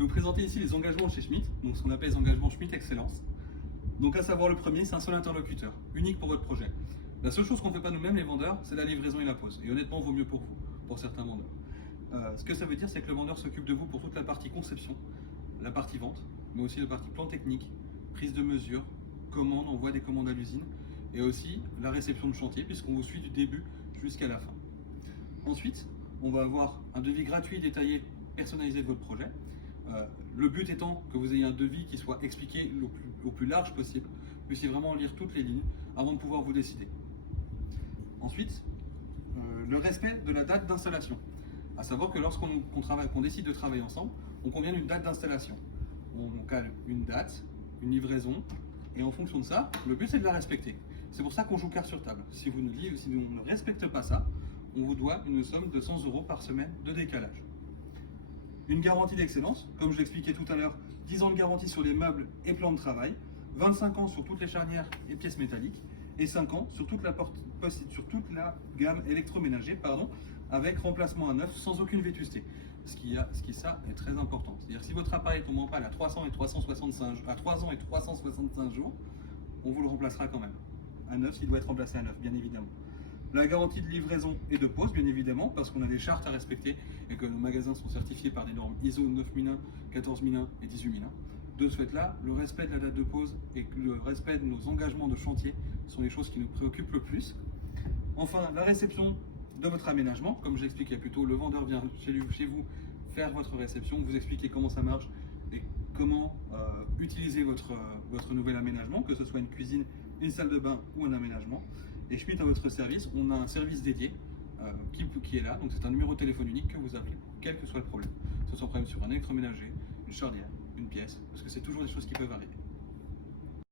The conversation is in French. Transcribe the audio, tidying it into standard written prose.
vais vous présenter ici les engagements chez Schmitt, donc ce qu'on appelle les engagements Schmitt Excellence. Donc à savoir le premier, c'est un seul interlocuteur, unique pour votre projet. La seule chose qu'on ne fait pas nous-mêmes, les vendeurs, c'est la livraison et la pose. Et honnêtement, vaut mieux pour vous, pour certains vendeurs. Ce que ça veut dire, c'est que le vendeur s'occupe de vous pour toute la partie conception, la partie vente, mais aussi la partie plan technique, prise de mesure, commande, envoi des commandes à l'usine, et aussi la réception de chantier, puisqu'on vous suit du début jusqu'à la fin. Ensuite, on va avoir un devis gratuit, détaillé, personnalisé de votre projet. Le but étant que vous ayez un devis qui soit expliqué au plus large possible, que vous puissiez vraiment lire toutes les lignes avant de pouvoir vous décider. Ensuite, le respect de la date d'installation. À savoir que lorsqu'on décide de travailler ensemble, on convient d'une date d'installation. On cale une date, une livraison, et en fonction de ça, le but c'est de la respecter. C'est pour ça qu'on joue carte sur table. Si vous ne respectez pas ça, on vous doit une somme de 100 € par semaine de décalage. Une garantie d'excellence, comme je l'expliquais tout à l'heure, 10 ans de garantie sur les meubles et plans de travail, 25 ans sur toutes les charnières et pièces métalliques, et 5 ans sur toute la gamme électroménager, avec remplacement à neuf sans aucune vétusté. Ce qui est très important. C'est-à-dire que si votre appareil tombe en panne à 3 ans et 365 jours, on vous le remplacera quand même. À neuf, s'il doit être remplacé à neuf, bien évidemment. La garantie de livraison et de pose, bien évidemment, parce qu'on a des chartes à respecter et que nos magasins sont certifiés par des normes ISO 9001, 14001 et 18001. De ce fait-là, le respect de la date de pose et le respect de nos engagements de chantier sont les choses qui nous préoccupent le plus. Enfin, la réception de votre aménagement, comme je l'expliquais plus tôt, le vendeur vient chez vous faire votre réception, vous expliquer comment ça marche et comment utiliser votre nouvel aménagement, que ce soit une cuisine, une salle de bain ou un aménagement. Et Schmitt à votre service, on a un service dédié qui est là, donc c'est un numéro de téléphone unique que vous appelez, quel que soit le problème. Que ce soit un problème sur un électroménager, une charnière, une pièce, parce que c'est toujours des choses qui peuvent arriver.